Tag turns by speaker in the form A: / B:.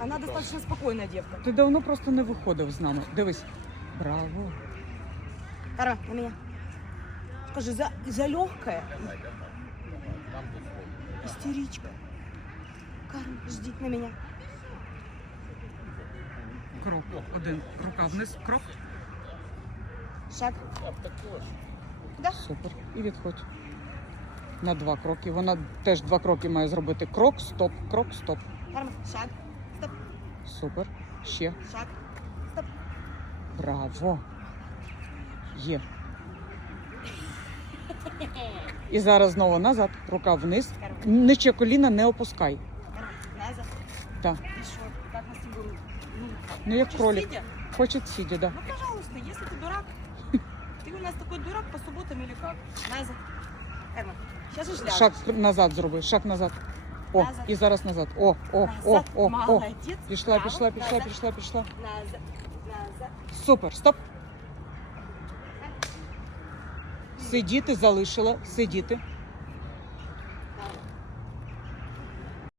A: Она достаточно спокойная девка.
B: Ти давно просто не виходив з нами. Дивись. Браво.
A: Карма, на меня. Скажи, за, за легкая. Истеричка. Карма, жди на меня.
B: Крок. Один. Рука вниз. Крок.
A: Шаг. Да.
B: Супер. І відходь. На два кроки. Вона теж два кроки має зробити. Крок, стоп, крок, стоп.
A: Карма, шаг.
B: Супер. Ще. Браво. Є. І зараз знову назад. Рука вниз. Нижче коліна не опускай.
A: Назад.
B: Так.
A: Ну,
B: Ну як кролик.
A: сидя?
B: Хоче сидя, да.
A: Ну, пожалуйста, если ты дурак, ты у нас такой дурак по субботам или как? Назад. Карма, сейчас же.
B: Шаг назад зроби, шаг назад. О,
A: Назад.
B: і зараз назад. О, о, о,
A: Назад.
B: о, о.
A: Молодец.
B: Пішла,
A: Браво.
B: пішла, пішла,
A: Назад.
B: пішла, пішла.
A: Назад. Назад.
B: Супер, стоп. Сидіти залишила, сидіти.